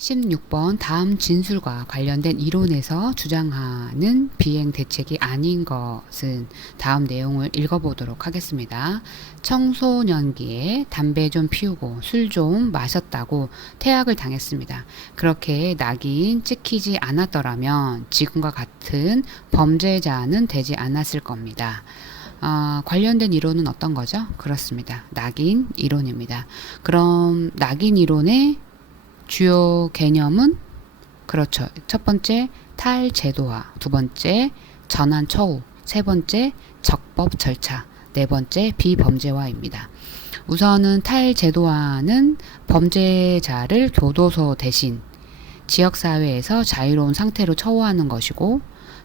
16번 다음 진술과 관련된 이론에서 주장하는 비행 대책이 아닌 것은 다음 내용을 읽어보도록 하겠습니다. 청소년기에 담배 좀 피우고 술 좀 마셨다고 퇴학을 당했습니다. 그렇게 낙인 찍히지 않았더라면 지금과 같은 범죄자는 되지 않았을 겁니다. 관련된 이론은 어떤 거죠? 그렇습니다. 낙인 이론입니다. 그럼 낙인 이론의 주요 개념은 그렇죠. 첫 번째 탈제도화, 두 번째 전환 처우, 세 번째 적법 절차, 네 번째 비범죄화입니다. 우선은 탈제도화는 범죄자를 교도소 대신 지역사회에서 자유로운 상태로 처우하는 것이고,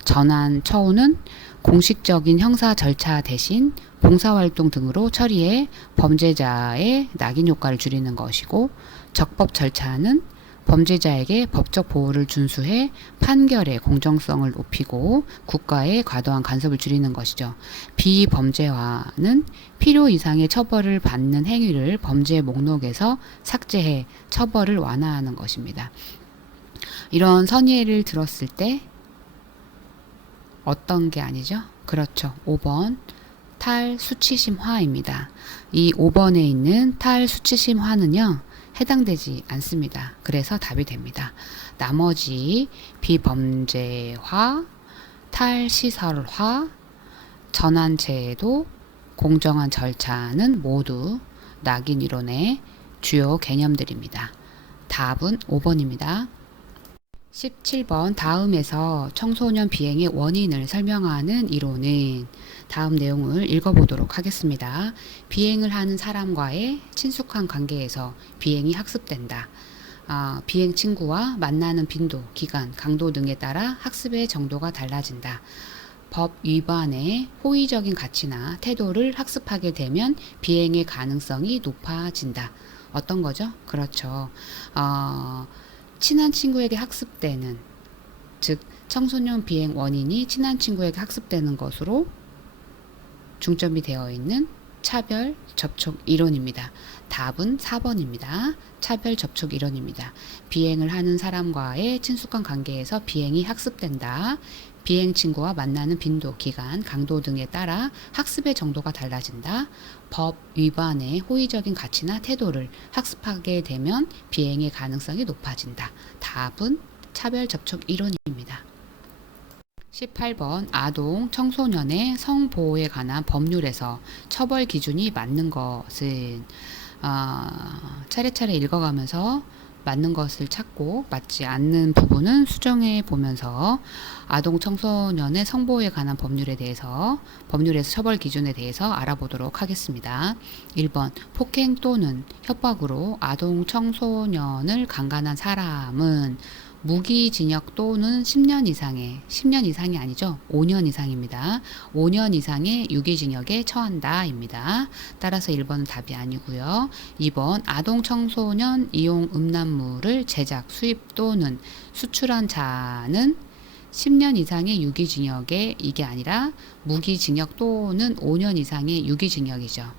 전환 처우는 공식적인 형사 절차 대신 봉사활동 등으로 처리해 범죄자의 낙인 효과를 줄이는 것이고, 적법 절차는 범죄자에게 법적 보호를 준수해 판결의 공정성을 높이고 국가의 과도한 간섭을 줄이는 것이죠. 비범죄화는 필요 이상의 처벌을 받는 행위를 범죄 목록에서 삭제해 처벌을 완화하는 것입니다. 이런 선의를 들었을 때 어떤 게 아니죠? 그렇죠. 5번 탈수치심화입니다. 이 5번에 있는 탈수치심화는요, 해당되지 않습니다. 그래서 답이 됩니다. 나머지 비범죄화, 탈시설화, 전환제도, 공정한 절차는 모두 낙인 이론의 주요 개념들입니다. 답은 5번입니다. 17번 다음에서 청소년 비행의 원인을 설명하는 이론은 다음 내용을 읽어보도록 하겠습니다. 비행을 하는 사람과의 친숙한 관계에서 비행이 학습된다. 비행 친구와 만나는 빈도, 기간, 강도 등에 따라 학습의 정도가 달라진다. 법 위반의 호의적인 가치나 태도를 학습하게 되면 비행의 가능성이 높아진다. 어떤 거죠? 그렇죠. 친한 친구에게 학습되는, 즉 청소년 비행 원인이 친한 친구에게 학습되는 것으로 중점이 되어 있는 차별 접촉 이론입니다. 답은 4번입니다. 차별 접촉 이론입니다. 비행을 하는 사람과의 친숙한 관계에서 비행이 학습된다. 비행 친구와 만나는 빈도, 기간, 강도 등에 따라 학습의 정도가 달라진다. 법 위반의 호의적인 가치나 태도를 학습하게 되면 비행의 가능성이 높아진다. 답은 차별 접촉 이론입니다. 18번 아동, 청소년의 성보호에 관한 법률에서 처벌 기준이 맞는 것은 차례차례 읽어가면서 맞는 것을 찾고 맞지 않는 부분은 수정해 보면서 아동, 청소년의 성보호에 관한 법률에 대해서 법률에서 처벌 기준에 대해서 알아보도록 하겠습니다. 1번 폭행 또는 협박으로 아동, 청소년을 강간한 사람은 무기징역 또는 10년 이상의 10년 이상이 아니죠. 5년 이상입니다. 5년 이상의 유기징역에 처한다입니다. 따라서 1번은 답이 아니고요. 2번 아동 청소년 이용 음란물을 제작, 수입 또는 수출한 자는 10년 이상의 유기징역에 이게 아니라 무기징역 또는 5년 이상의 유기징역이죠.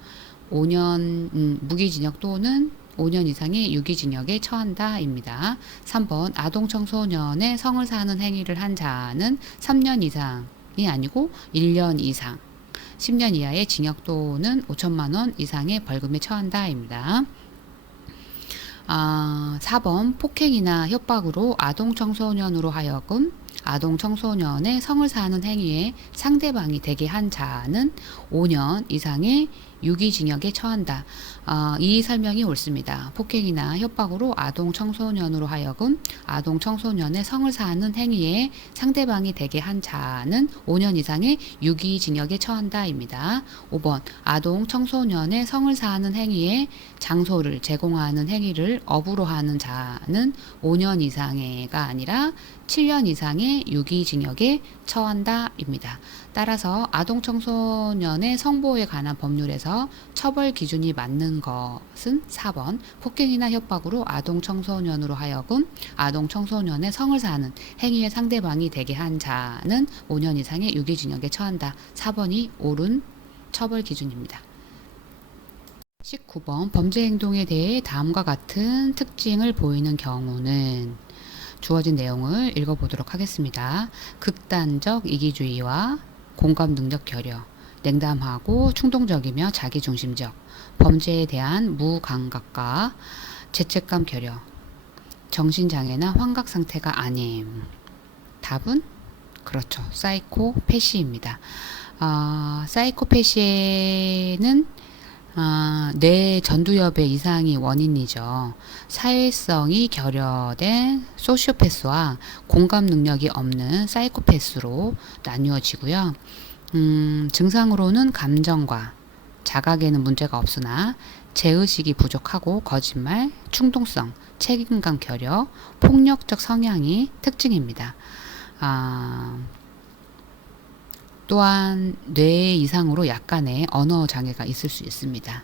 5년 무기징역 또는 5년 이상의 유기징역에 처한다입니다. 3번 아동 청소년의 성을 사는 행위를 한 자는 3년 이상이 아니고 1년 이상, 10년 이하의 징역 또는 5천만 원 이상의 벌금에 처한다입니다. 4번 폭행이나 협박으로 아동 청소년으로 하여금 아동 청소년의 성을 사는 행위에 상대방이 되게 한 자는 5년 이상의 유기징역에 처한다. 이 설명이 옳습니다. 폭행이나 협박으로 아동 청소년으로 하여금 아동 청소년의 성을 사는 행위에 상대방이 되게 한 자는 5년 이상의 유기징역에 처한다입니다. 5번 아동 청소년의 성을 사는 행위에 장소를 제공하는 행위를 업으로 하는 자는 5년 이상의가 아니라 7년 이상의 유기징역에 처한다입니다. 따라서 아동 청소년의 성보호에 관한 법률에서 처벌 기준이 맞는 것은 4번 폭행이나 협박으로 아동 청소년으로 하여금 아동 청소년의 성을 사는 행위의 상대방이 되게 한 자는 5년 이상의 유기징역에 처한다. 4번이 옳은 처벌 기준입니다. 19번 범죄 행동에 대해 다음과 같은 특징을 보이는 경우는 주어진 내용을 읽어보도록 하겠습니다. 극단적 이기주의와 공감 능력 결여, 냉담하고 충동적이며 자기중심적, 범죄에 대한 무감각과 죄책감 결여, 정신장애나 환각 상태가 아님. 답은 그렇죠. 사이코패시입니다. 사이코패시에는 뇌 전두엽의 이상이 원인이죠. 사회성이 결여된 소시오패스와 공감 능력이 없는 사이코패스로 나뉘어지고요. 증상으로는 감정과 자각에는 문제가 없으나 제의식이 부족하고 거짓말, 충동성, 책임감 결여, 폭력적 성향이 특징입니다. 또한 뇌 이상으로 약간의 언어 장애가 있을 수 있습니다.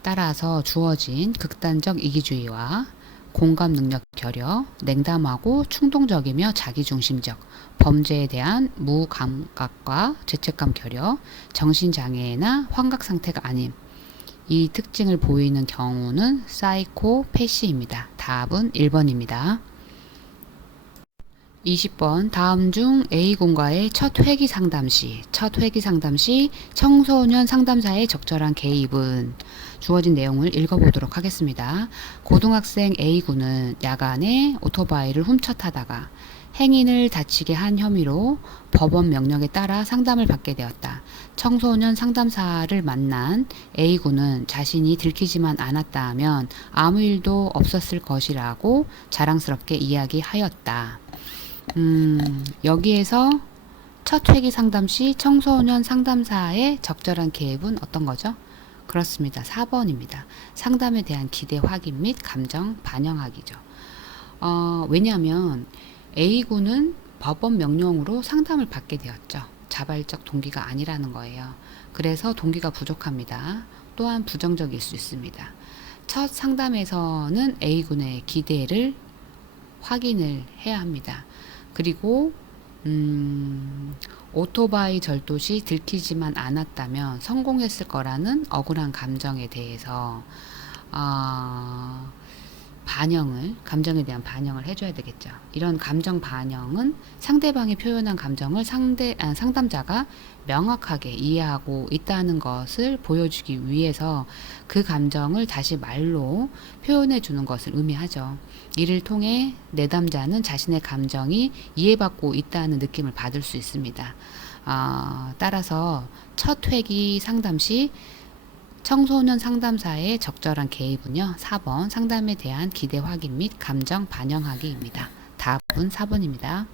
따라서 주어진 극단적 이기주의와 공감 능력 결여, 냉담하고 충동적이며 자기중심적, 범죄에 대한 무감각과 죄책감 결여, 정신장애나 환각 상태가 아님. 이 특징을 보이는 경우는 사이코패시입니다. 답은 1번입니다. 20번 다음 중 A군과의 첫 회기 상담 시 청소년 상담사의 적절한 개입은 주어진 내용을 읽어보도록 하겠습니다. 고등학생 A군은 야간에 오토바이를 훔쳐 타다가 행인을 다치게 한 혐의로 법원 명령에 따라 상담을 받게 되었다. 청소년 상담사를 만난 A군은 자신이 들키지만 않았다 하면 아무 일도 없었을 것이라고 자랑스럽게 이야기하였다. 여기에서 첫 회기 상담 시 청소년 상담사의 적절한 개입은 어떤 거죠? 그렇습니다. 4번입니다. 상담에 대한 기대 확인 및 감정 반영하기죠. 왜냐하면 A군은 법원 명령으로 상담을 받게 되었죠. 자발적 동기가 아니라는 거예요. 그래서 동기가 부족합니다. 또한 부정적일 수 있습니다. 첫 상담에서는 A군의 기대를 확인을 해야 합니다. 그리고 오토바이 절도 시 들키지만 않았다면 성공했을 거라는 억울한 감정에 대해서 감정에 대한 반영을 해줘야 되겠죠. 이런 감정 반영은 상대방이 표현한 감정을 상담자가 명확하게 이해하고 있다는 것을 보여주기 위해서 그 감정을 다시 말로 표현해 주는 것을 의미하죠. 이를 통해 내담자는 자신의 감정이 이해받고 있다는 느낌을 받을 수 있습니다. 따라서 첫 회기 상담 시 청소년 상담사의 적절한 개입은요. 4번 상담에 대한 기대 확인 및 감정 반영하기입니다. 답은 4번입니다.